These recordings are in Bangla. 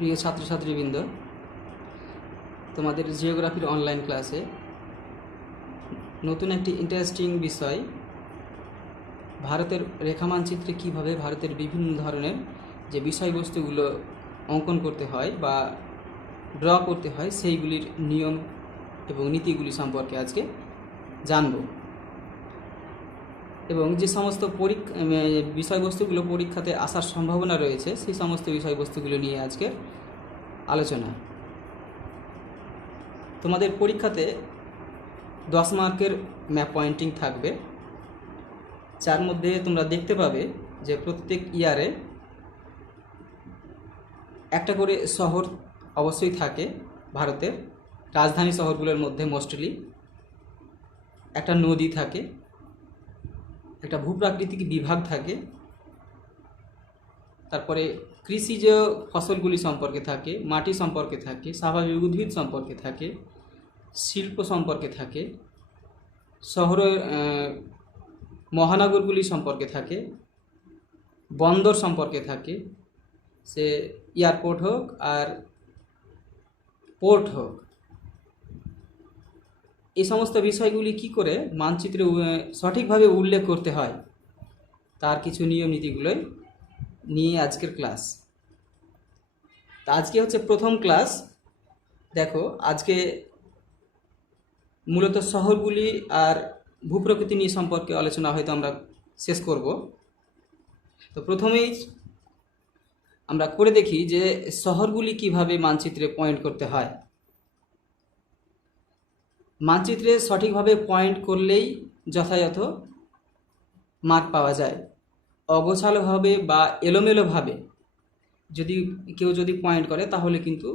প্রিয় ছাত্রছাত্রীবৃন্দ, তোমাদের জিওগ্রাফির অনলাইন ক্লাসে নতুন একটি ইন্টারেস্টিং বিষয় ভারতের রেখামানচিত্রে কীভাবে ভারতের বিভিন্ন ধরনের যে বিষয়বস্তুগুলো অঙ্কন করতে হয় বা ড্র করতে হয় সেইগুলির নিয়ম এবং নীতিগুলি সম্পর্কে আজকে জানব। এবং যে সমস্ত বিষয়বস্তুগুলো পরীক্ষাতে আসার সম্ভাবনা রয়েছে সেই সমস্ত বিষয়বস্তুগুলো নিয়ে আজকের আলোচনা। তোমাদের পরীক্ষাতে 10 মার্কের ম্যাপ পয়েন্টিং থাকবে, যার মধ্যে তোমরা দেখতে পাবে যে প্রত্যেক ইয়ারে একটা করে শহর অবশ্যই থাকে। ভারতের রাজধানী শহরগুলোর মধ্যে মোস্টলি একটা নদী থাকে, একটা ভূপ্রাকৃতিক বিভাগ থাকে, তারপরে কৃষিজ ফসলগুলি সম্পর্কে থাকে, মাটি সম্পর্কে থাকে, স্বাভাবিক উদ্ভিদ সম্পর্কে থাকে, শিল্প সম্পর্কে থাকে, শহরের মহানগরগুলি সম্পর্কে থাকে, বন্দর সম্পর্কে থাকে, সে এয়ারপোর্ট হোক আর পোর্ট হোক। এই সমস্ত বিষয়গুলি কি করে মানচিত্রে সঠিকভাবে উল্লেখ করতে হয় তার কিছু নিয়ম নীতিগুলোই নিয়ে আজকের ক্লাস। তা আজকে হচ্ছে প্রথম ক্লাস। দেখো, আজকে মূলত শহরগুলি আর ভূপ্রকৃতি নিয়ে সম্পর্কে আলোচনা হয়তো আমরা শেষ করব। তো প্রথমেই আমরা করে দেখি যে শহরগুলি কিভাবে মানচিত্রে পয়েন্ট করতে হয়। মানচিত্রে সঠিকভাবে পয়েন্ট করলেই যথাযথ মার্ক পাওয়া যায়। অগোছালোভাবে বা এলোমেলোভাবে কেউ যদি পয়েন্ট করে তাহলে কিন্তু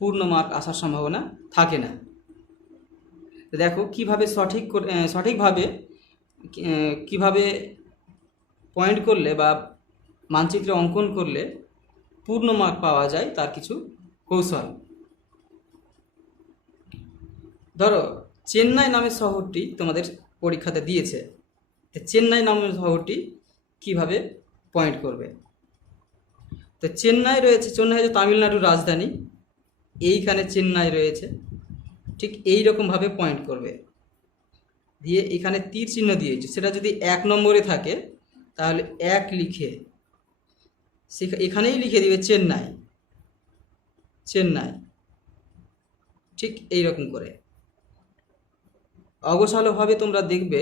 পূর্ণ মার্ক আসার সম্ভাবনা থাকে না। দেখো কিভাবে সঠিকভাবে কিভাবে পয়েন্ট করলে বা মানচিত্রে অঙ্কন করলে পূর্ণ মার্ক পাওয়া যায় তার কিছু কৌশল। ধরো, চেন্নাই নামের শহরটি তোমাদের পরীক্ষাতে দিয়েছে। চেন্নাই নামের শহরটি কিভাবে পয়েন্ট করবে? তো চেন্নাই হচ্ছে তামিলনাড়ুর রাজধানী, এইখানে চেন্নাই রয়েছে, ঠিক এই রকমভাবে পয়েন্ট করবে। দিয়ে এখানে তীর চিহ্ন দিয়েছে, সেটা যদি 1 নম্বরে থাকে তাহলে 1 লিখে এখানেই লিখে দিবে চেন্নাই, চেন্নাই, ঠিক এই রকম করে। অগোছালোভাবে তোমরা দেখবে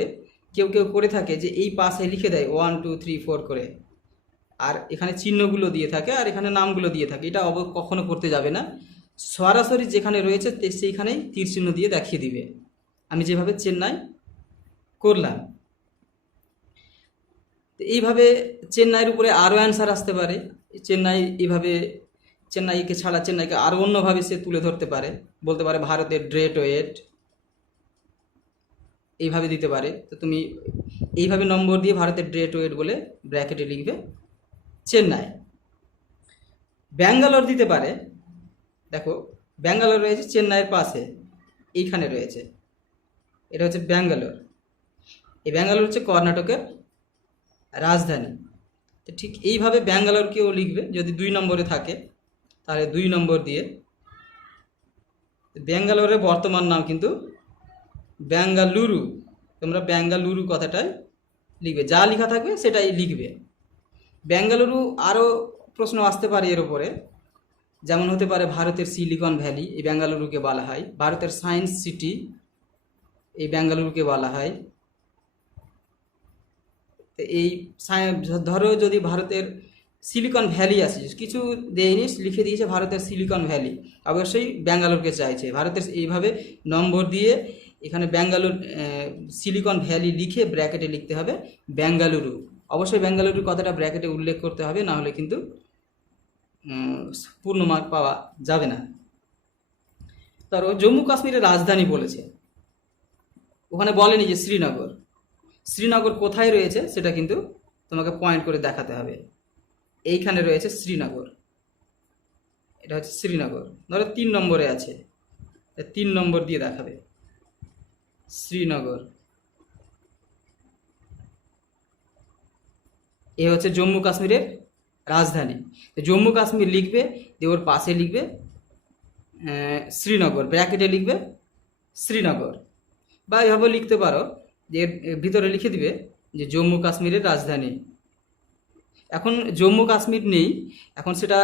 কেউ কেউ করে থাকে যে এই পাশে লিখে দেয় 1 2 3 4 করে, আর এখানে চিহ্নগুলো দিয়ে থাকে আর এখানে নামগুলো দিয়ে থাকে। এটা কখনো করতে যাবে না। সরাসরি যেখানে রয়েছে সেইখানেই তীর চিহ্ন দিয়ে দেখিয়ে দিবে। আমি যেভাবে চেন্নাই করলাম, এইভাবে চেন্নাইয়ের উপরে আরও অ্যান্সার আসতে পারে। চেন্নাইকে ছাড়া চেন্নাইকে আরও অন্যভাবে সে তুলে ধরতে পারে, বলতে পারে ভারতের গ্রেট ওয়েট, এইভাবে দিতে পারে। তো তুমি এইভাবে নম্বর দিয়ে ভারতের গ্রেট ওয়েট বলে ব্র্যাকেটে লিখবে চেন্নাই। ব্যাঙ্গালোর দিতে পারে। দেখো, ব্যাঙ্গালোর রয়েছে চেন্নাইয়ের পাশে, এইখানে রয়েছে, এটা হচ্ছে ব্যাঙ্গালোর। এই ব্যাঙ্গালোর হচ্ছে কর্ণাটকের রাজধানী। তো ঠিক এইভাবে ব্যাঙ্গালোরকেও লিখবে। যদি 2 নম্বরে থাকে তাহলে 2 নম্বর দিয়ে। ব্যাঙ্গালোরের বর্তমান নাম কিন্তু বেঙ্গালুরু। তোমরা বেঙ্গালুরু কথাটাই লিখবে, যা লেখা থাকবে সেটাই লিখবে। বেঙ্গালুরু আরও প্রশ্ন আসতে পারে এর উপরে, যেমন হতে পারে ভারতের সিলিকন ভ্যালি, এই বেঙ্গালুরুকে বলা হয়। ভারতের সায়েন্স সিটি, এই বেঙ্গালুরুকে বলা হয়। তো এই ধরো যদি ভারতের সিলিকন ভ্যালি আছে, কিছু দেয়নি, লিখে দিয়েছে ভারতের সিলিকন ভ্যালি, অবশ্যই ব্যাঙ্গালোরকে চাইছে। ভারতের এইভাবে নম্বর দিয়ে এখানে ব্যাঙ্গালোর সিলিকন ভ্যালি লিখে ব্র্যাকেটে লিখতে হবে বেঙ্গালুরু। অবশ্যই বেঙ্গালুরুর কথাটা ব্র্যাকেটে উল্লেখ করতে হবে, না হলে কিন্তু পূর্ণ মার্ক পাওয়া যাবে না। তারও জম্মু কাশ্মীরের রাজধানী বলেছে, ওখানে বলেনি যে শ্রীনগর। শ্রীনগর কোথায় রয়েছে সেটা কিন্তু তোমাকে পয়েন্ট করে দেখাতে হবে। এইখানে রয়েছে শ্রীনগর, এটা হচ্ছে শ্রীনগর। ধরো 3 নম্বরে আছে, 3 নম্বর দিয়ে দেখাবে শ্রীনগর। এ হচ্ছে জম্মু কাশ্মীরের রাজধানী। তো জম্মু কাশ্মীর লিখবে, দিয়ে ওর পাশে লিখবে শ্রীনগর, ব্র্যাকেটে লিখবে শ্রীনগর, বা এভাবে লিখতে পারো যে এর ভিতরে লিখে দিবে যে জম্মু কাশ্মীরের রাজধানী। এখন জম্মু কাশ্মীর নেই, এখন সেটা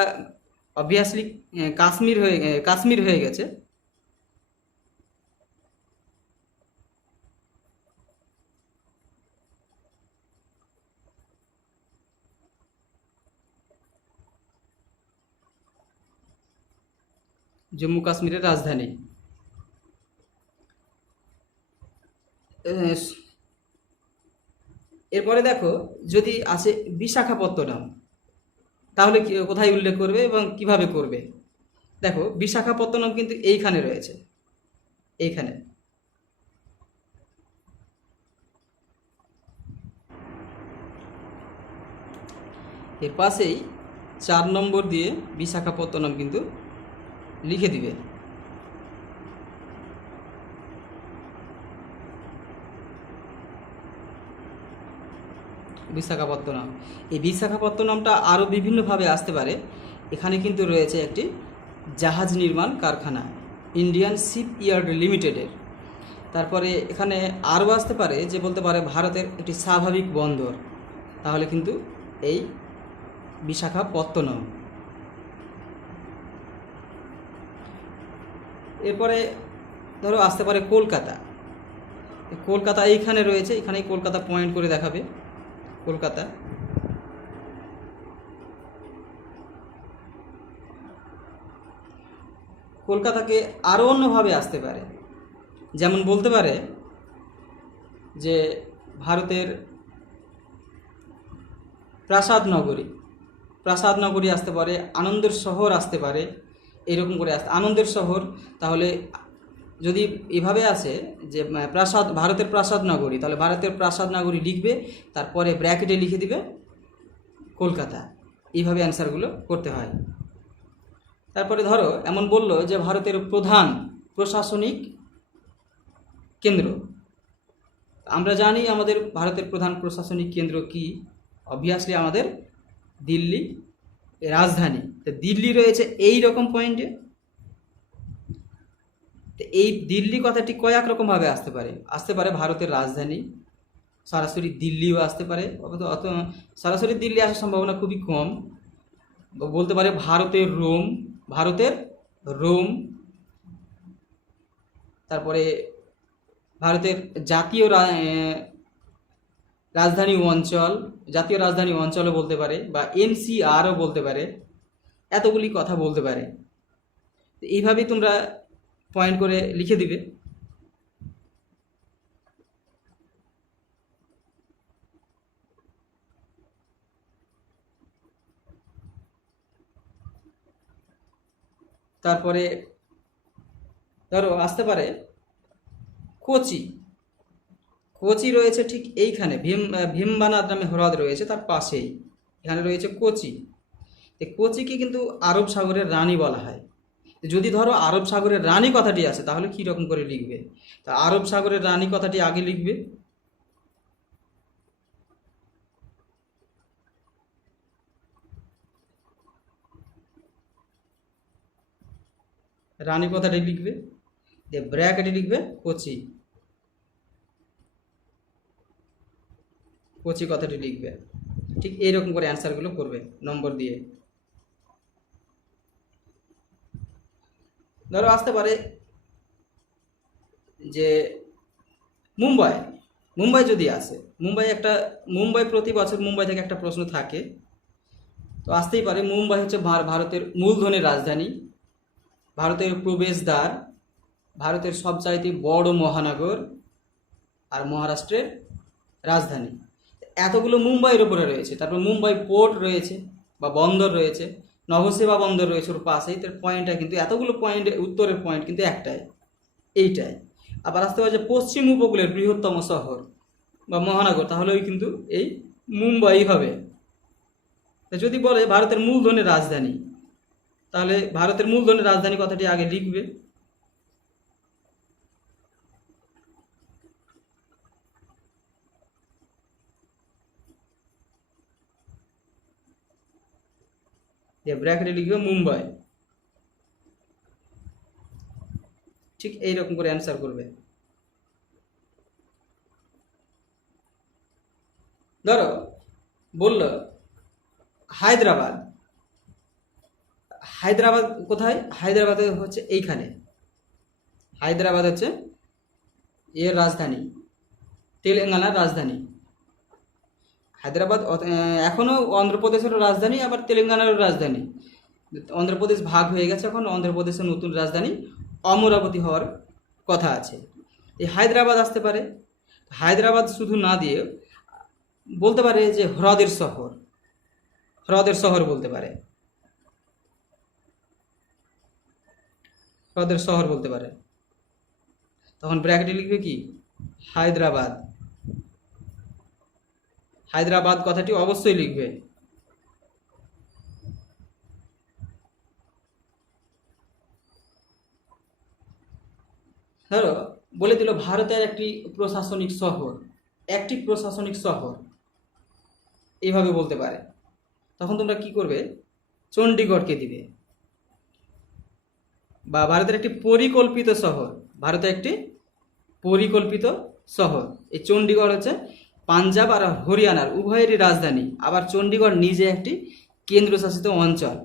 অবভিয়াসলি কাশ্মীর হয়ে গেছে। জম্মু কাশ্মীরের রাজধানী। আহ, এরপরে দেখো, যদি আসে বিশাখাপত্তনম, তাহলে কোথায় উল্লেখ করবে এবং কিভাবে করবে। দেখো বিশাখাপত্তনম কিন্তু এইখানে রয়েছে, এইখানে। এর পাশেই 4 নম্বর দিয়ে বিশাখাপত্তনম কিন্তু লিখে দিবে। বিশাখাপত্তনম, এই বিশাখাপত্তনমটা আরও বিভিন্নভাবে আসতে পারে। এখানে কিন্তু রয়েছে একটি জাহাজ নির্মাণ কারখানা, ইন্ডিয়ান শিপ ইয়ার্ড লিমিটেডের। তারপরে এখানে আরও আসতে পারে যে বলতে পারে ভারতের একটি স্বাভাবিক বন্দর, তাহলে কিন্তু এই বিশাখাপত্তনম। এরপরে ধরো আসতে পারে কলকাতা। কলকাতা এইখানে রয়েছে, এখানেই কলকাতা পয়েন্ট করে দেখাবে কলকাতা। কলকাতাকে আরও অন্যভাবে আসতে পারে, যেমন বলতে পারে যে ভারতের প্রাসাদ নগরী, প্রাসাদ নগরী আসতে পারে, আনন্দের শহর আসতে পারে, এরকম করে আসতে আনন্দের শহর। তাহলে যদি এভাবে আসে যে প্রাসাদ, ভারতের প্রাসাদ নগরী, তাহলে ভারতের প্রাসাদ নগরী লিখবে, তারপরে ব্র্যাকেটে লিখে দিবে কলকাতা। এইভাবে অ্যান্সারগুলো করতে হয়। তারপরে ধরো এমন বলল যে ভারতের প্রধান প্রশাসনিক কেন্দ্র। আমরা জানি আমাদের ভারতের প্রধান প্রশাসনিক কেন্দ্র কি, অবভিয়াসলি আমাদের দিল্লি রাজধানী। তো দিল্লি রয়েছে এই রকম পয়েন্টে। তো এই দিল্লি কথাটি কয়েক রকমভাবে আসতে পারে ভারতের রাজধানী, সরাসরি দিল্লিও আসতে পারে, অত সরাসরি দিল্লি আসার সম্ভাবনা খুবই কম। বলতে পারে ভারতের রোম, ভারতের রোম। তারপরে ভারতের রাজধানী অঞ্চল, জাতীয় রাজধানী অঞ্চলও বলতে পারে, বা এনসিআরও বলতে পারে। এতগুলি কথা বলতে পারে। এইভাবেই তোমরা পয়েন্ট করে লিখে দিবে। তারপরে ধরো আসতে পারে কোচি। কোচি রয়েছে ঠিক এইখানে, ভীমবানাদ নামে হ্রদ রয়েছে তার পাশেই, এখানে রয়েছে কোচি। এই কোচিকে কিন্তু আরব সাগরের রানী বলা হয়। যদি ধরো আরব সাগরের রানী কথাটি আছে, তাহলে কি রকম করে লিখবে। তা আরব সাগরের রানী কথাটি আগে লিখবে, রানী কথাটি লিখবে, দিয়ে ব্র্যাকেটে লিখবে কোচি, কোচি কথাটি লিখবে। ঠিক এইরকম করে অ্যান্সারগুলো করবে নম্বর দিয়ে। ধরো আসতে পারে যে মুম্বাই, মুম্বাই যদি আসে, মুম্বাই প্রতি বছর মুম্বাই থেকে একটা প্রশ্ন থাকে, তো আসতেই পারে। মুম্বাই হচ্ছে ভারতের মূলধনের রাজধানী, ভারতের প্রবেশদ্বার, ভারতের সবচাইতে বড় মহানগর, আর মহারাষ্ট্রের রাজধানী। এতগুলো মুম্বাইয়ের উপরে রয়েছে। তারপর মুম্বাই পোর্ট রয়েছে বা বন্দর রয়েছে, নভসেবা বন্দর রয়েছে ওর পাশেই। তার পয়েন্টটা কিন্তু এতগুলো পয়েন্টের উত্তরের পয়েন্ট কিন্তু একটাই, এইটাই। আবার আসতে পারে যে পশ্চিম উপকূলের বৃহত্তম শহর বা মহানগর, তাহলে ওই কিন্তু এই মুম্বাই হবে। যদি বলে ভারতের মূলধনের রাজধানী, তাহলে ভারতের মূলধনের রাজধানী কথাটি আগে লিখবে। ব্র্যাকেটে লিখবে মুম্বাই। ঠিক এইরকম করে অ্যান্সার করবে। ধরো বলল হায়দ্রাবাদ। হায়দ্রাবাদ কোথায়? হায়দ্রাবাদ হচ্ছে এইখানে। হায়দ্রাবাদ হচ্ছে এর রাজধানী, তেলেঙ্গানার রাজধানী। হায়দ্রাবাদ এখনও অন্ধ্রপ্রদেশেরও রাজধানী, আবার তেলেঙ্গানারও রাজধানী। অন্ধ্রপ্রদেশ ভাগ হয়ে গেছে, এখন অন্ধ্রপ্রদেশের নতুন রাজধানী অমরাবতী হওয়ার কথা আছে। এই হায়দ্রাবাদ আসতে পারে। হায়দ্রাবাদ শুধু না দিয়ে বলতে পারে যে হ্রদের শহর, হ্রদের শহর বলতে পারে, হ্রদের শহর বলতে পারে। তখন ব্র্যাকেটে লিখবে কি? হায়দ্রাবাদ। হায়দ্রাবাদ কথাটি অবশ্যই লিখবে। ধরো বলে দিল ভারতের একটি প্রশাসনিক শহর, একটি প্রশাসনিক শহর এইভাবে বলতে পারে। তখন তোমরা কি করবে? চণ্ডীগড়কে দিবে। বা ভারতের একটি পরিকল্পিত শহর, ভারতের একটি পরিকল্পিত শহর। এই চণ্ডীগড় হচ্ছে পাঞ্জাব আর হরিয়ানার উভয়েরই রাজধানী, আবার চণ্ডীগড় নিজে একটি কেন্দ্রশাসিত অঞ্চল।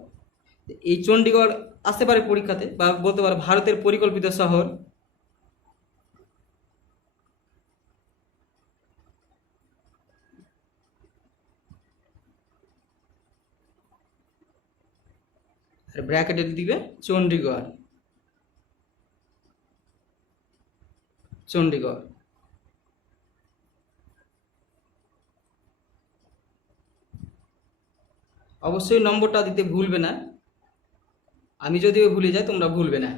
এই চণ্ডীগড় আসতে পারে পরীক্ষাতে, বা বলতে পারো ভারতের পরিকল্পিত শহর। আর ব্র্যাকেটে দিবে চণ্ডীগড়, চণ্ডীগড়। অবশ্যই নম্বরটা দিতে ভুলবে না, আমি যদিও ভুলে যাই তোমরা ভুলবে না।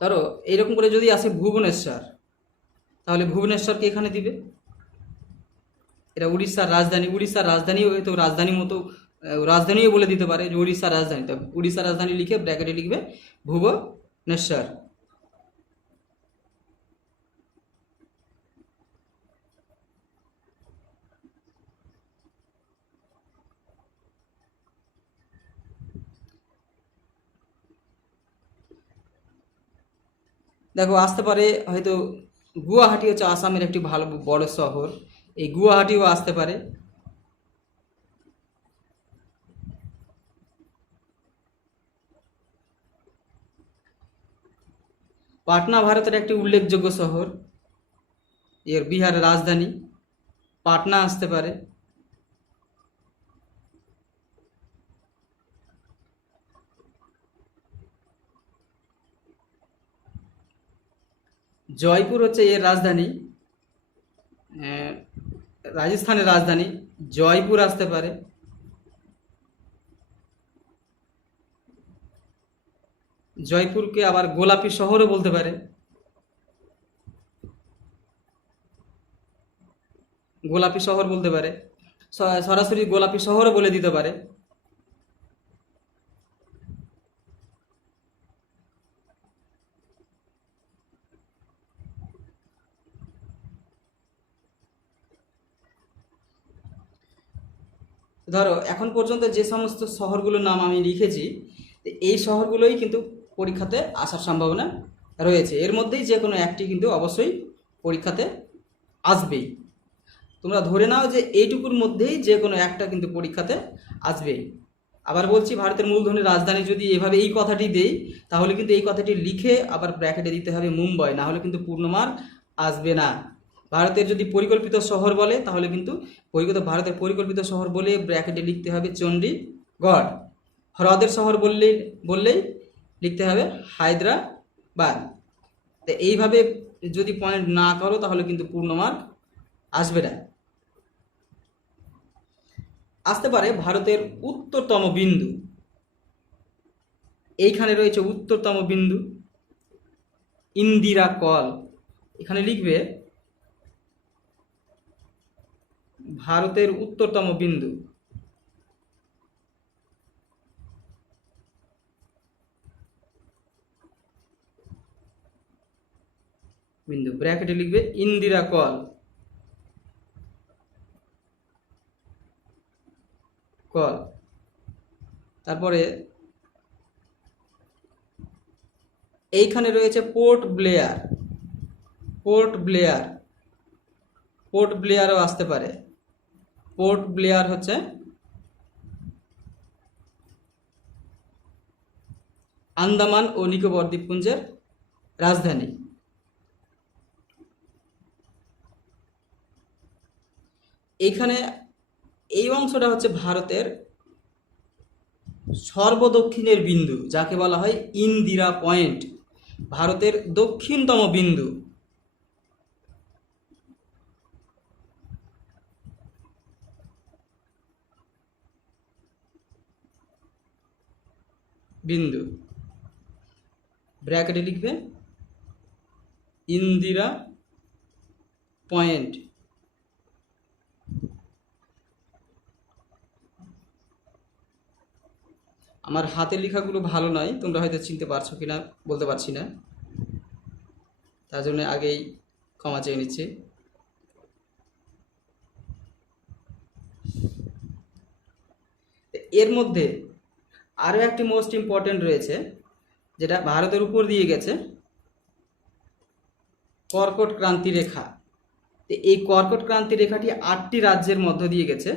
ধরো এইরকম করে যদি আসে ভুবনেশ্বর, তাহলে ভুবনেশ্বরকে এখানে দিবে। এটা উড়িষ্যার রাজধানী, উড়িষ্যার রাজধানী হয়তো রাজধানী মতো রাজধানীও বলে দিতে পারে যে উড়িষ্যার রাজধানী। তো উড়িষ্যার রাজধানী লিখে ব্র্যাকেটে লিখবে ভুবনেশ্বর। দেখো আসতে পারে হয়তো গুয়াহাটি হচ্ছে আসামের একটি ভালো বড় শহর, এই গুয়াহাটিও আসতে পারে। পাটনা ভারতের একটি উল্লেখযোগ্য শহর, এর বিহারের রাজধানী পাটনা আসতে পারে। জয়পুর হচ্ছে এর রাজধানী, রাজস্থানের রাজধানী জয়পুর আসতে পারে। জয়পুরকে আবার গোলাপি শহরও বলতে পারে, গোলাপি শহর বলতে পারে, সরাসরি গোলাপি শহরও বলে দিতে পারে। ধরো এখন পর্যন্ত যে সমস্ত শহরগুলোর নাম আমি লিখেছি, এই শহরগুলোই কিন্তু পরীক্ষাতে আসার সম্ভাবনা রয়েছে। এর মধ্যেই যে কোনো একটি কিন্তু অবশ্যই পরীক্ষাতে আসবেই। তোমরা ধরে নাও যে এইটুকুর মধ্যেই যে কোনো একটা কিন্তু পরীক্ষাতে আসবেই। আবার বলছি, ভারতের মূলধনের রাজধানী যদি এভাবে এই কথাটি দেই, তাহলে কিন্তু এই কথাটি লিখে আবার ব্র্যাকেটে দিতে হবে মুম্বাই, না হলে কিন্তু পূর্ণ মার্ক আসবে না। ভারতের যদি পরিকল্পিত শহর বলে, তাহলে কিন্তু ভারতের পরিকল্পিত শহর বলে ব্র্যাকেটে লিখতে হবে চণ্ডীগড়। হ্রদের শহর বললেই লিখতে হবে হায়দ্রাবাদ। তো এইভাবে যদি পয়েন্ট না করো, তাহলে কিন্তু পূর্ণ মার্ক আসবে না। আসতে পারে ভারতের উত্তরতম বিন্দু, এইখানে রয়েছে উত্তরতম বিন্দু ইন্দিরা কল। এখানে লিখবে ভারতের উত্তরতম বিন্দু। বিন্দু ব্র্যাকেটে লিখবে ইন্দিরা কল। তারপরে এইখানে রয়েছে পোর্ট ব্লেয়ার, পোর্ট ব্লেয়ার, পোর্ট ব্লেয়ারও আসতে পারে। পোর্ট ব্লেয়ার হচ্ছে আন্দামান ও নিকোবর দ্বীপপুঞ্জের রাজধানী। এইখানে এই অংশটা হচ্ছে ভারতের সর্বদক্ষিণের বিন্দু, যাকে বলা হয় ইন্দিরা পয়েন্ট, ভারতের দক্ষিণতম বিন্দু। বিন্দু ব্র্যাকেটে লিখবে ইন্দিরা পয়েন্ট। আমার হাতের লেখাগুলো ভালো নয়, তোমরা হয়তো চিনতে পারছো কিনা বলতে পারছি না, তার জন্য আগেই ক্ষমা চেয়ে নিচ্ছি। এর মধ্যে আরও একটি মোস্ট ইম্পর্টেন্ট রয়েছে, যেটা ভারতের উপর দিয়ে গেছে, কর্কট ক্রান্তি রেখা। এই কর্কট ক্রান্তি রেখাটি 8টি রাজ্যের মধ্য দিয়ে গেছে।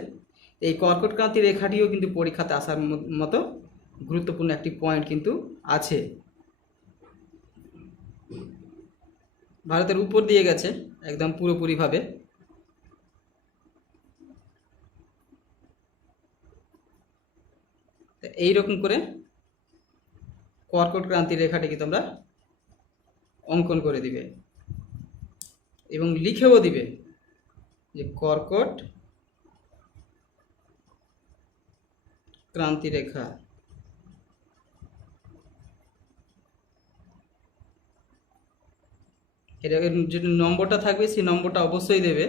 এই কর্কট ক্রান্তি রেখাটিও কিন্তু পরীক্ষাতে আসার মতো গুরুত্বপূর্ণ একটি পয়েন্ট কিন্তু আছে। ভারতের উপর দিয়ে গেছে একদম পুরোপুরিভাবে। এইরকম করে কর্কট ক্রান্তি রেখাটিকে তোমরা অঙ্কন করে দিবে এবং লিখেও দিবে যে কর্কট ক্রান্তি রেখা। এর যে নম্বরটা থাকবে সেই নম্বরটা অবশ্যই দেবে।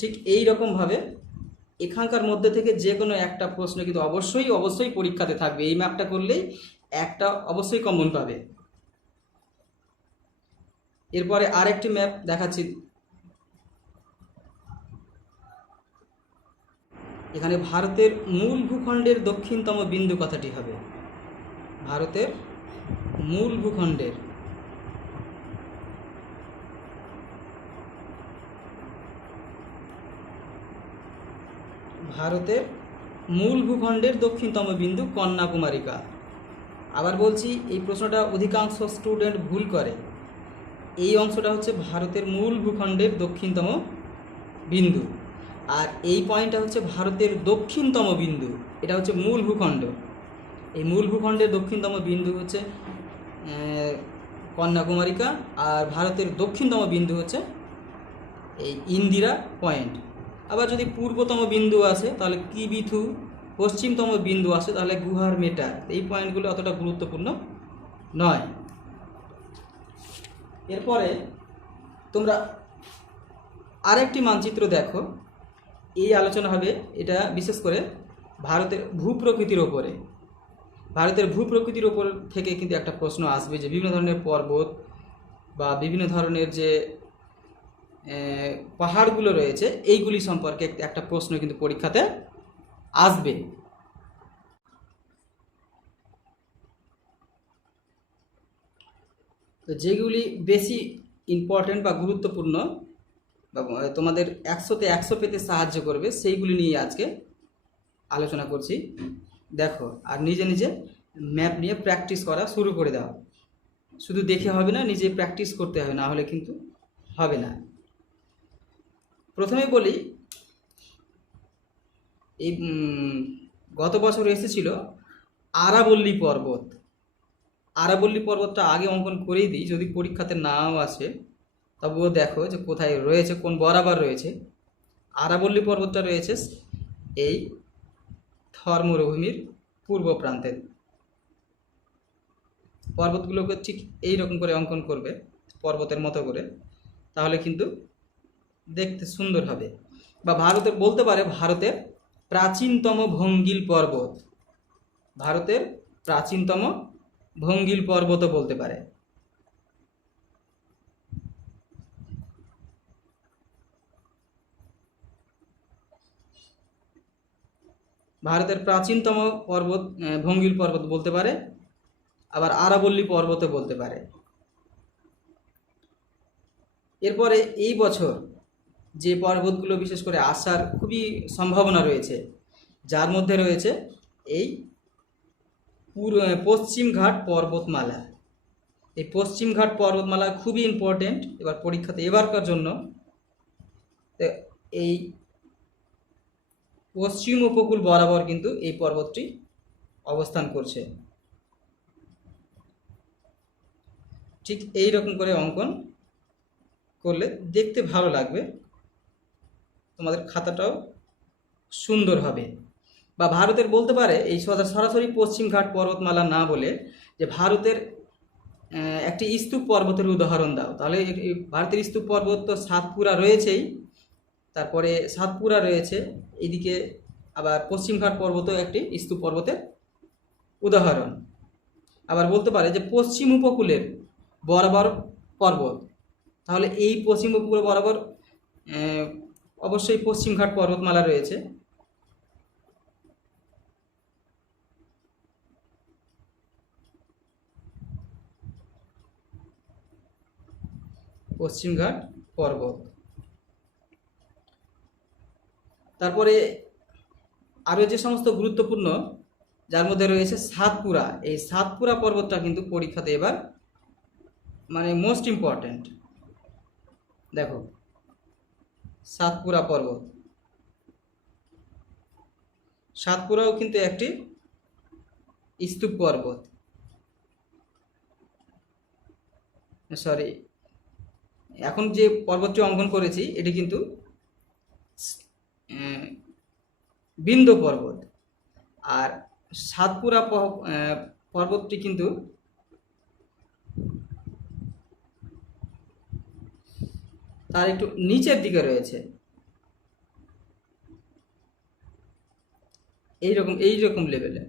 ঠিক এই রকম ভাবে এখানকার মধ্যে থেকে যে কোনো একটা প্রশ্ন কিন্তু অবশ্যই অবশ্যই পরীক্ষাতে থাকবে। এই ম্যাপটা করলেই একটা অবশ্যই কমন পাবে। এরপরে আরেকটি ম্যাপ দেখাচ্ছি। এখানে ভারতের মূল ভূখণ্ডের দক্ষিণতম বিন্দু কথাটি হবে। ভারতের মূল ভূখণ্ডের ভারতের মূল ভূখণ্ডের দক্ষিণতম বিন্দু কন্যাকুমারিকা। আবার বলছি, এই প্রশ্নটা অধিকাংশ স্টুডেন্ট ভুল করে। এই অংশটা হচ্ছে ভারতের মূল ভূখণ্ডের দক্ষিণতম বিন্দু, আর এই পয়েন্টটা হচ্ছে ভারতের দক্ষিণতম বিন্দু। এটা হচ্ছে মূল ভূখণ্ড। এই মূল ভূখণ্ডের দক্ষিণতম বিন্দু হচ্ছে কন্যাকুমারিকা, আর ভারতের দক্ষিণতম বিন্দু হচ্ছে এই ইন্দিরা পয়েন্ট। আবার যদি পূর্বতম বিন্দু আসে তাহলে কিবিথু, পশ্চিমতম বিন্দু আসে তাহলে গুহার মেটার। এই পয়েন্টগুলো অতটা গুরুত্বপূর্ণ নয়। এরপরে তোমরা আরেকটি মানচিত্র দেখো। এই আলোচনা হবে এটা বিশেষ করে ভারতের ভূপ্রকৃতির ওপরে। ভারতের ভূপ্রকৃতির ওপর থেকে কিন্তু একটা প্রশ্ন আসবে যে বিভিন্ন ধরনের পর্বত বা বিভিন্ন ধরনের যে পাহাড়গুলো রয়েছে এইগুলি সম্পর্কে একটা প্রশ্ন কিন্তু পরীক্ষাতে আসবে। তো যেগুলি বেশি ইম্পর্টেন্ট বা গুরুত্বপূর্ণ বা তোমাদের 100তে 100 পেতে সাহায্য করবে সেইগুলি নিয়ে আজকে আলোচনা করছি। দেখো, আর নিজে নিজে ম্যাপ নিয়ে প্র্যাকটিস করা শুরু করে দাও। শুধু দেখে হবে না, নিজে প্র্যাকটিস করতে হবে, না হলে কিন্তু হবে না। প্রথমে বলি, এই গত বছর এসেছিল আরাবল্লী পর্বত। আরাবল্লী পর্বতটা আগে অঙ্কন করেই দিই, যদি পরীক্ষাতে নাও আসে তবুও দেখো যে কোথায় রয়েছে, কোন বরাবর রয়েছে। আরাবল্লী পর্বতটা রয়েছে এই থর মরুভূমির পূর্ব প্রান্তে। পর্বতগুলোকে ঠিক এই রকম করে অঙ্কন করবে পর্বতের মতো করে, তাহলে কিন্তু দেখতে সুন্দর হবে। বা ভারতের বলতে পারে ভারতের প্রাচীনতম ভঙ্গিল পর্বত, ভারতের প্রাচীনতম ভঙ্গিল পর্বতও বলতে পারে। ভারতের প্রাচীনতম পর্বত ভঙ্গিল পর্বত বলতে পারে, আবার আরাবল্লী পর্বতও বলতে পারে। এরপরে এই বছর যে পর্বতগুলো বিশেষ করে আসার খুবই সম্ভাবনা রয়েছে, যার মধ্যে রয়েছে এই পশ্চিমঘাট পর্বতমালা। এই পশ্চিমঘাট পর্বতমালা খুবই ইম্পর্টেন্ট এবার পরীক্ষাতে এবারকার জন্য। এই পশ্চিম উপকূল বরাবর কিন্তু এই পর্বতটি অবস্থান করছে। ঠিক এই রকম করে অঙ্কন করলে দেখতে ভালো লাগবে, তোমাদের খাতাটাও সুন্দর হবে। বা ভারতের বলতে পারে এই সরাসরি পশ্চিমঘাট পর্বতমালা না বলে যে ভারতের একটি স্তূপ পর্বতের উদাহরণ দাও, তাহলে ভারতের স্তূপ পর্বত তো সাতপুরা রয়েছেই, তারপরে সাতপুরা রয়েছে, এদিকে আবার পশ্চিমঘাট পর্বতও একটি স্তূপ পর্বতের উদাহরণ। আবার বলতে পারে যে পশ্চিম উপকূলের বরাবর পর্বত, তাহলে এই পশ্চিম উপকূল বরাবর অবশ্যই পশ্চিমঘাট পর্বতমালা রয়েছে। পশ্চিমঘাট পর্বত। তারপরে আরও যে সমস্ত গুরুত্বপূর্ণ, যার মধ্যে রয়েছে সাতপুরা। এই সাতপুরা পর্বতটা কিন্তু পরীক্ষাতে এবার মানে মোস্ট ইম্পর্ট্যান্ট। দেখো সাতপুরা পর্বত, সাতপুরাও কিন্তু একটি স্তূপ পর্বত, সরি এখন যে পর্বতটি অঙ্কন করেছি এটি কিন্তু বিন্ধ্য পর্বত, আর সাতপুরা পর্বতটি কিন্তু তার একটু নিচের দিকে রয়েছে। এইরকম লেভেলে।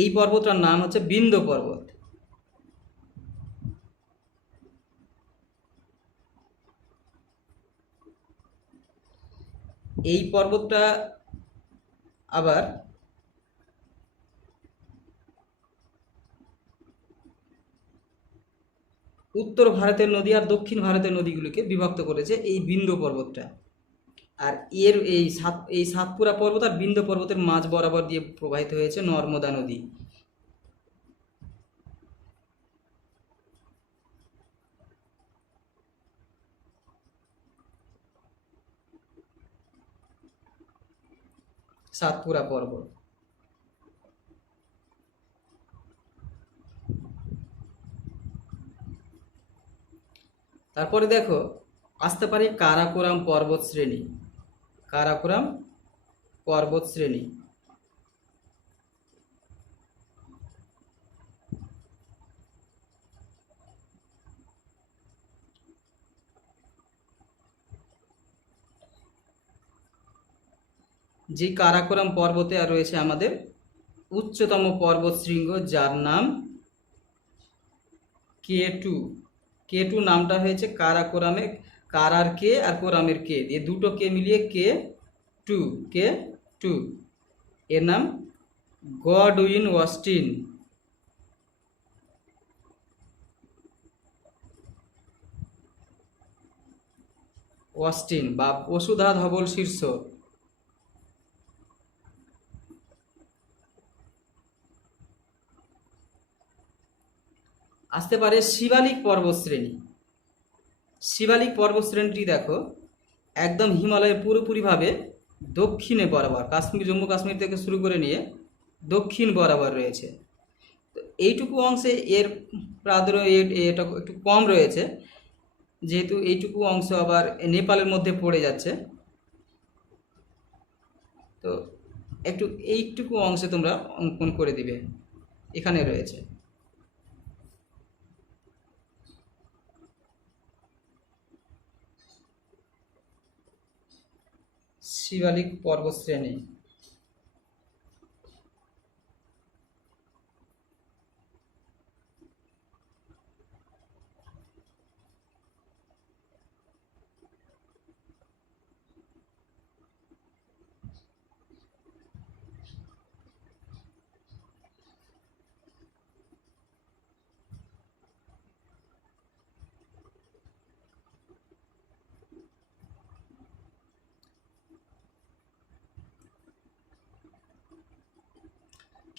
এই পর্বতটার নাম হচ্ছে বিন্ধ্য পর্বত। এই পর্বতটা আবার উত্তর ভারতের নদী আর দক্ষিণ ভারতের নদীগুলিকে বিভক্ত করেছে এই বিন্ধ্য পর্বতটা। আর এর এই সাতপুরা পর্বত আর বিন্ধ্য পর্বতের মাঝ বরাবর দিয়ে প্রবাহিত হয়েছে নর্মদা নদী। সাতপুরা পর্বত। তারপরে দেখো আসতে পারে কারাকোরাম পর্বত শ্রেণী। কারাকোরাম পর্বত শ্রেণী যে কারাকোরাম পর্বতে আর রয়েছে আমাদের উচ্চতম পর্বত শৃঙ্গ, যার নাম K2। K2 নামটা হয়েছে কারাকোরামে, কারার কে আর কোরামের কে দিয়ে দুটো কে মিলিয়ে K2। এর নাম গডউইন অস্টিন। অস্টিন বা বসুধা ধবল শীর্ষ। আসতে পারে শিবালিক পর্বতশ্রেণী। শিবালিক পর্বতশ্রেণীটি দেখো একদম হিমালয়ের পুরোপুরিভাবে দক্ষিণে বরাবর, কাশ্মীর জম্মু কাশ্মীর থেকে শুরু করে নিয়ে দক্ষিণ বরাবর রয়েছে। তো এইটুকু অংশে এর প্রাদুর্ভাব এটা একটু কম রয়েছে, যেহেতু এইটুকু অংশ আবার নেপালের মধ্যে পড়ে যাচ্ছে। তো একটু এইটুকু অংশে তোমরা অঙ্কন করে দিবে, এখানে রয়েছে। শিবালিক পর্বতশ্রেণী।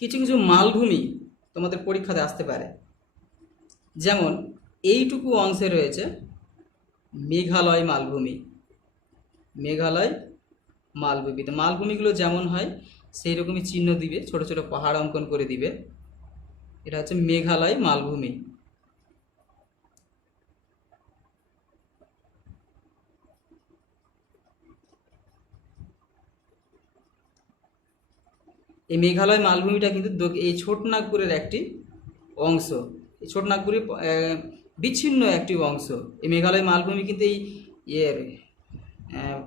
কিছু কিছু মালভূমি তোমাদের পরীক্ষাতে আসতে পারে। যেমন এইটুকু অংশে রয়েছে মেঘালয় মালভূমি। মেঘালয় মালভূমি, তো মালভূমিগুলো যেমন হয় সেই রকমই চিহ্ন দিবে, ছোট ছোট পাহাড় অঙ্কন করে দিবে। এটা হচ্ছে মেঘালয় মালভূমি। এই মেঘালয় মালভূমিটা কিন্তু এই ছোটনাগপুরের একটি অংশ। এই ছোটনাগপুরের বিচ্ছিন্ন একটি অংশ। এই মেঘালয় মালভূমি কিন্তু এই ইয়ের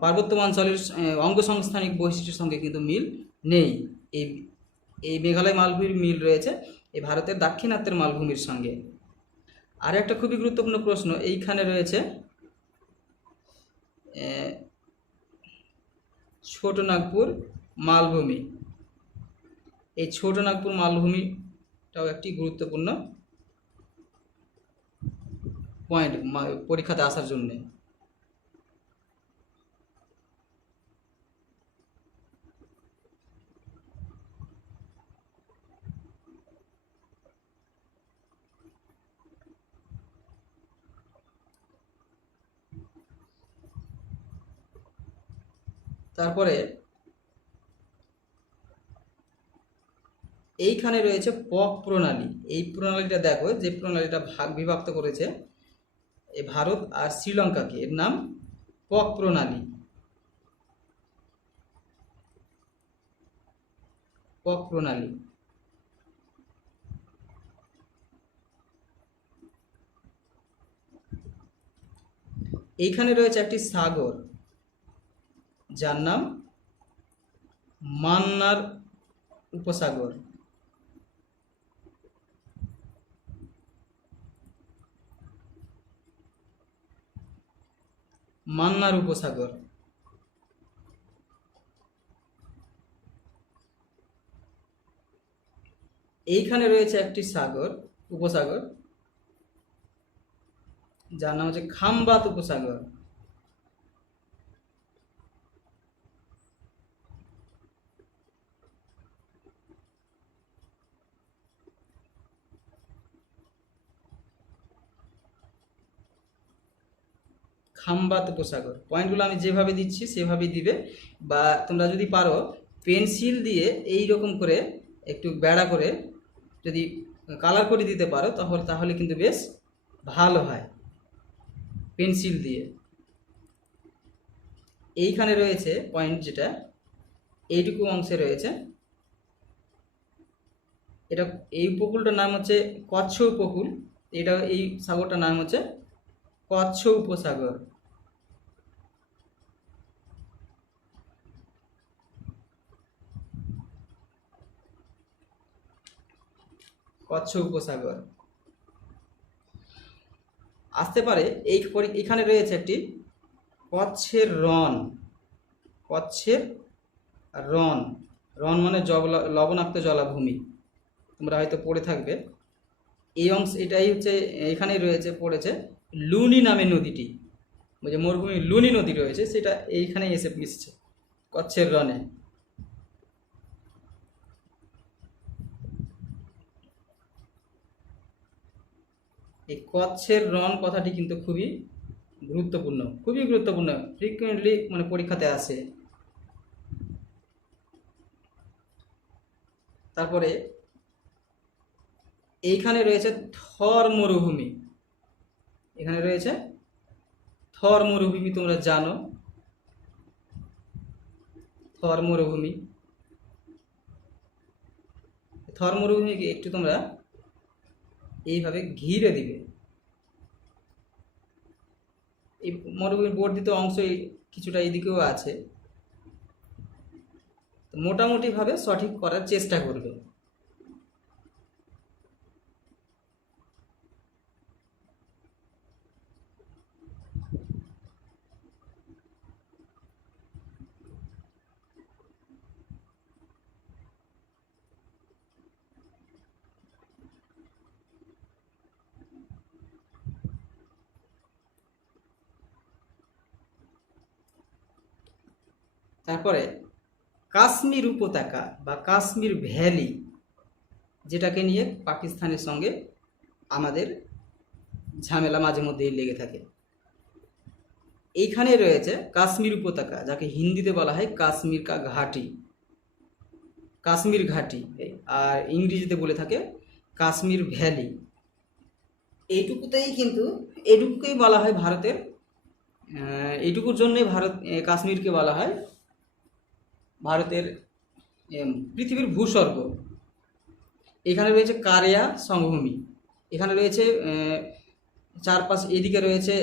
পার্বত্য অঞ্চলের অঙ্গসংস্থানিক বৈশিষ্ট্যের সঙ্গে কিন্তু মিল নেই। এই এই মেঘালয় মালভূমির মিল রয়েছে এই ভারতের দাক্ষিণাত্যের মালভূমির সঙ্গে। আর একটা খুবই গুরুত্বপূর্ণ প্রশ্ন এইখানে রয়েছে, ছোটনাগপুর মালভূমি। এই ছোটনাগপুর মালভূমিটাও একটি গুরুত্বপূর্ণ পয়েন্ট পরীক্ষাতে আসার জন্য। তারপরে এইখানে রয়েছে পক প্রণালী। এই প্রণালীটা দেখো, যে প্রণালীটা বিভক্ত করেছে এই ভারত আর শ্রীলঙ্কাকে, এর নাম পক প্রণালী। পক প্রণালী। এইখানে রয়েছে একটি সাগর যার নাম মান্নার উপসাগর। মান্নার উপসাগর। এইখানে রয়েছে একটি উপসাগর যার নাম হচ্ছে খামবাত উপসাগর। খামবাত উপসাগর। পয়েন্টগুলো আমি যেভাবে দিচ্ছি সেভাবেই দিবে, বা তোমরা যদি পারো পেন্সিল দিয়ে এই রকম করে একটু বেড়া করে যদি কালার করে দিতে পারো তাহলে কিন্তু বেশ ভালো হয় পেন্সিল দিয়ে। এইখানে রয়েছে পয়েন্ট, যেটা এইটুকু অংশে রয়েছে, এটা এই উপকূলটার নাম হচ্ছে কচ্ছ উপকূল। এটা এই সাগরটার নাম হচ্ছে কচ্ছ উপসাগর। কচ্ছ উপসাগর আসতে পারে। এইখানে রয়েছে একটি কচ্ছের রন। কচ্ছের রন। রন মানে লবণাক্ত জলাভূমি, তোমরা হয়তো পড়ে থাকবে। এই অংশ এটাই হচ্ছে, এখানেই রয়েছে পড়েছে লুনি নামে নদীটি। ওই যে মরুভূমি লুনি নদী রয়েছে সেটা এইখানেই এসে মিশছে কচ্ছের রনে। এই কচ্ছের রন কথাটি কিন্তু খুবই গুরুত্বপূর্ণ, ফ্রিকুয়েন্টলি মানে পরীক্ষাতে আসে। তারপরে এইখানে রয়েছে থর মরুভূমি। এখানে রয়েছে থর মরুভূমি, তোমরা জানো থর মরুভূমি। থর মরুভূমিকে একটু তোমরা এইভাবে ঘিরে দিবে। এই মরুভূমির বর্ধিত অংশ কিছুটা এদিকেও আছে, মোটামুটি ভাবে সঠিক করার চেষ্টা করবে। তারপরে কাশ্মীর উপত্যকা বা কাশ্মীর ভ্যালি। যেটাকে নিয়ে পাকিস্তানের সঙ্গে আমাদের ঝামেলা মাঝে মধ্যেই লেগে থাকে। এইখানে রয়েছে কাশ্মীর উপত্যকা, যাকে হিন্দিতে বলা হয় কাশ্মীর কা ঘাটি, কাশ্মীর ঘাটি, আর ইংরেজিতে বলে থাকে কাশ্মীর ভ্যালি। এইটুকুকেই বলা হয় ভারতের, এইটুকুর জন্যই কাশ্মীরকে বলা হয় ভারতের পৃথিবীর ভূস্বর্গ। এখানে রয়েছে কারিয়া সমভূমি, এখানে রয়েছে চারপাশ, এদিকে রয়েছে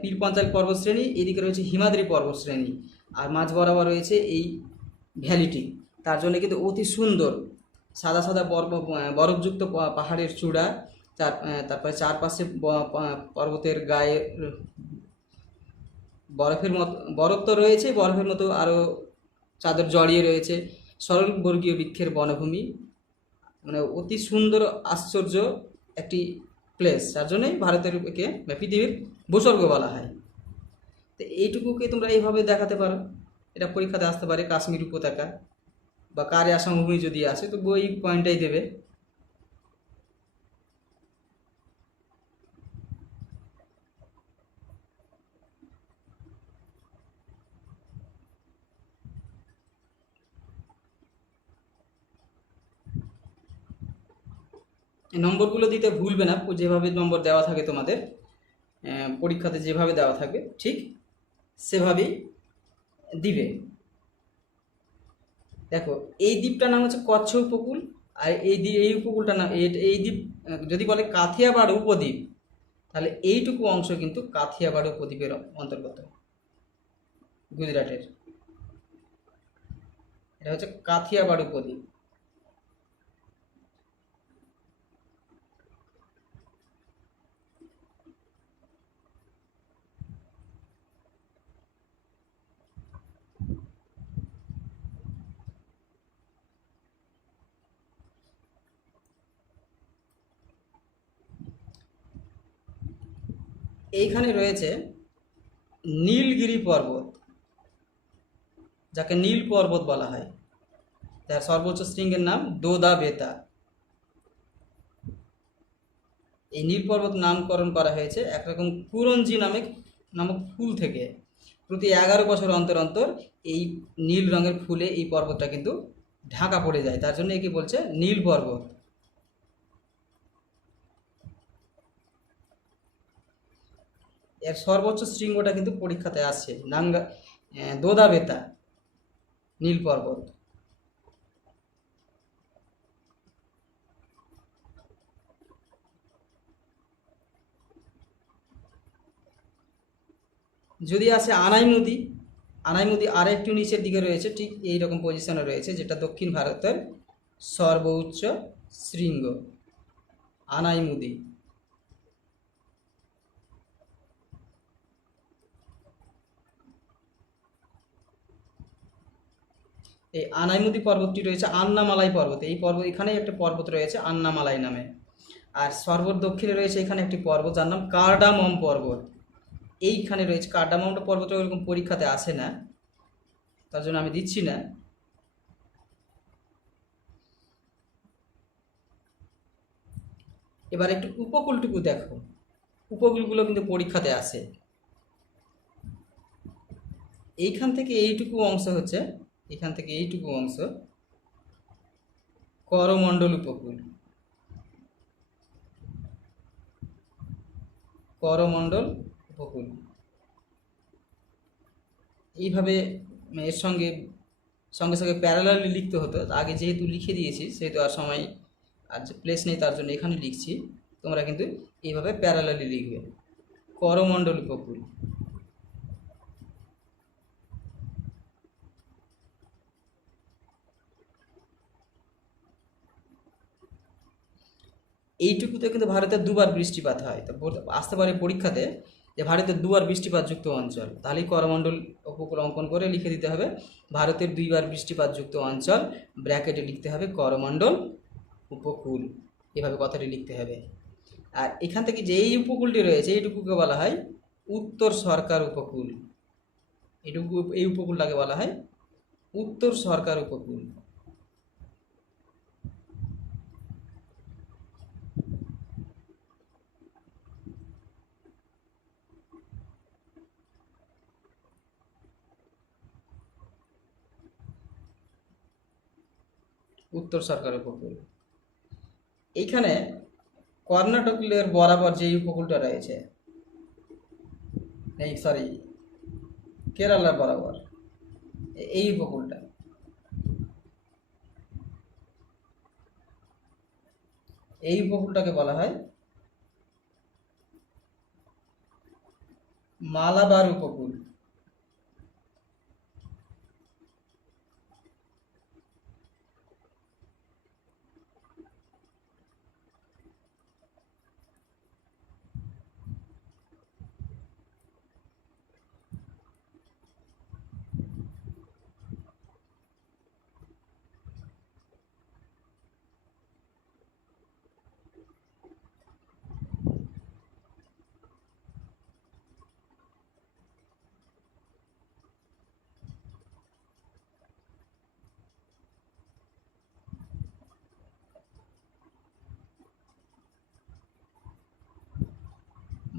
পীরপঞ্চাল পর্বতশ্রেণী, এদিকে রয়েছে হিমাদ্রি পর্বতশ্রেণী, আর মাঝ বরাবর রয়েছে এই ভ্যালিটি। তার জন্য কিন্তু অতি সুন্দর সাদা সাদা বরফযুক্ত পাহাড়ের চূড়া, তারপরে চারপাশে পর্বতের গায়ে বরফ তো রয়েছে, বরফের মতো আরও চাদর জড়িয়ে রয়েছে সরলবর্গীয় বৃক্ষের বনভূমি, মানে অতি সুন্দর আশ্চর্য একটি প্লেস, যার জন্যই ভারতের পৃথিবীর ভূস্বর্গ বলা হয়। তো এইটুকুকে তোমরা এইভাবে দেখাতে পারো, এটা পরীক্ষাতে আসতে পারে। কাশ্মীর উপত্যকা বা কারিয়া সমভূমি যদি আসে তো ওই পয়েন্টটাই দেবে। এই নম্বরগুলো দিতে ভুলবে না, যেভাবে নম্বর দেওয়া থাকে তোমাদের পরীক্ষাতে যেভাবে দেওয়া থাকবে ঠিক সেভাবেই দিবে। দেখো, এই দ্বীপটার নাম হচ্ছে কচ্ছ উপকূল, আর এই উপকূলটার নাম, এই দ্বীপ যদি বলে কাথিয়াবাড় উপদ্বীপ, তাহলে এইটুকু অংশ কিন্তু কাথিয়াবাড় উপদ্বীপের অন্তর্গত, গুজরাটের। এটা হচ্ছে কাথিয়াবাড় উপদ্বীপ। এইখানে রয়েছে নীলগিরি পর্বত, যাকে নীল পর্বত বলা হয়, যার সর্বোচ্চ শৃঙ্গের নাম দোদা বেতা। এই নীল পর্বত নামকরণ করা হয়েছে একরকম কুরঞ্জি নামক ফুল থেকে। প্রতি 11 বছর অন্তর অন্তর এই নীল রঙের ফুলে এই পর্বতটা কিন্তু ঢাকা পড়ে যায়, তার জন্য একে বলছে নীল পর্বত। এর সর্বোচ্চ শৃঙ্গটা কিন্তু পরীক্ষাতে আসছে, দোদা বেতা নীল পর্বত। যদি আসে আনাইমুদি, আনাইমুদি আর একটু নিচের দিকে রয়েছে, ঠিক এই রকম পজিশনে রয়েছে, যেটা দক্ষিণ ভারতের সর্বোচ্চ শৃঙ্গ আনাইমুদি। এই আনাইমুদি পর্বতটি রয়েছে আন্নামালাই পর্বত, এই পর্বত এখানেই একটা পর্বত রয়েছে আন্নামালাই নামে। আর সর্ব দক্ষিণে রয়েছে এখানে একটি পর্বত যার নাম কার্ডামম পর্বত, এইখানে রয়েছে। কার্ডামম পর্বতটা ওরকম পরীক্ষাতে আসে না, তার জন্য আমি দিচ্ছি না। এবার একটু উপকূলটুকু দেখো, উপকূলগুলো কিন্তু পরীক্ষাতে আসে। এইখান থেকে এইটুকু অংশ হচ্ছে, এখান থেকে এইটুকু অংশ করমণ্ডল উপকূল, করমণ্ডল উপকূল। এইভাবে এর সঙ্গে সঙ্গে সঙ্গে প্যারালালি লিখতে হতো, আগে যেহেতু লিখে দিয়েছি সেহেতু আর সময় আর যে প্লেস নেই, তার জন্য এখানে লিখছি। তোমরা কিন্তু এইভাবে প্যারালালি লিখবে, করমণ্ডল উপকূল। এইটুকুতে কিন্তু ভারতের দুবার বৃষ্টিপাত হয়, তো আসতে পারে পরীক্ষাতে যে ভারতের দুবার বৃষ্টিপাতযুক্ত অঞ্চল, তাহলেই করমণ্ডল উপকূল অঙ্কন করে লিখে দিতে হবে ভারতের দুইবার বৃষ্টিপাতযুক্ত অঞ্চল, ব্র্যাকেটে লিখতে হবে করমণ্ডল উপকূল, এভাবে কথাটি লিখতে হবে। আর এখান থেকে যে এই উপকূলটি রয়েছে এইটুকুকে বলা হয় উত্তর সরকার উপকূল, এই উপকূলটাকে বলা হয় উত্তর সরকার উপকূল। উত্তর সরকার উপকূল। এইখানে কর্ণাটকের বরাবর যে উপকূলটা রয়েছে, এই সরি কেরালার বরাবর এই উপকূলটা, এই উপকূলটাকে বলা হয় মালাবার উপকূল।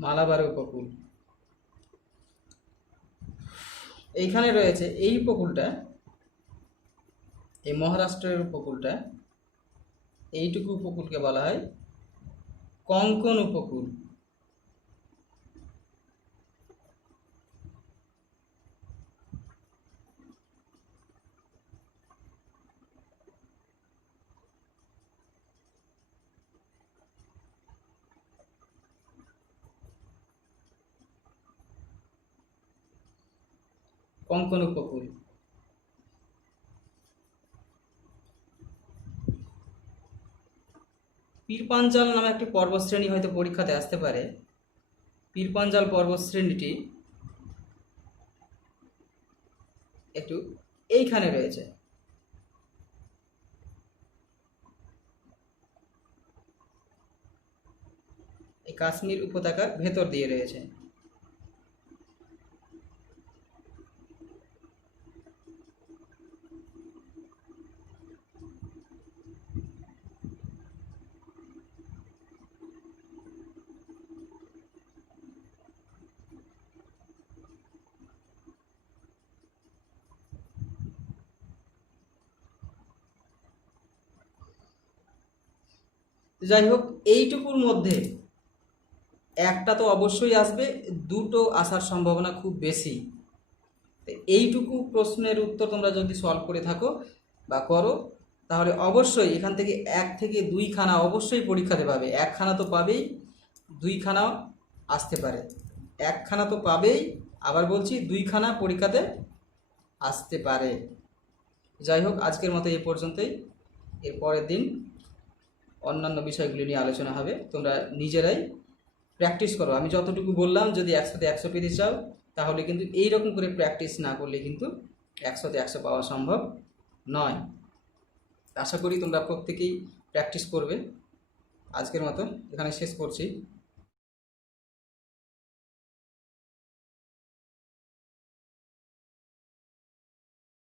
মালাবার উপকূল এইখানে রয়েছে। এই উপকূলটা, এই মহারাষ্ট্রের উপকূলটা, এইটুকু উপকূলকে বলা হয় কঙ্কন উপকূল। কঙ্কন উপকূল। পীরপাঞ্জাল নামে একটি পর্বতশ্রেণী হয়তো পরীক্ষাতে আসতে পারে। পীরপাঞ্জাল পর্বতশ্রেণীটি একটু এইখানে রয়েছে। এই কাশ্মীর উপত্যকার ভেতর দিয়ে রয়েছে। যাই হোক, এইটুকুর মধ্যে একটা তো অবশ্যই আসবে, দুটো আসার সম্ভাবনা খুব বেশি। এইটুকু প্রশ্নের উত্তর তোমরা যদি সলভ করে থাকো বা করো, তাহলে অবশ্যই এখান থেকে 1 থেকে 2 খানা অবশ্যই পরীক্ষাতে পাবে। 1 খানা তো পাবেই, 2 খানাও আসতে পারে। 1 খানা তো পাবেই, আবার বলছি 2 খানা পরীক্ষাতে আসতে পারে। যাই হোক, আজকের মতো এই পর্যন্তই। এর পরের দিন অন্যান্য বিষয়গুলি নিয়ে আলোচনা হবে। তোমরা নিজেরাই প্র্যাকটিস করো। আমি যতটুকু বললাম, যদি 100তে 100 পেতে চাও, তাহলে কিন্তু এই রকম করে প্র্যাকটিস না করলে কিন্তু 100তে 100 পাওয়া সম্ভব নয়। আশা করি তোমরা প্রত্যেকেই প্র্যাকটিস করবে। আজকের মতো এখানে শেষ করছি।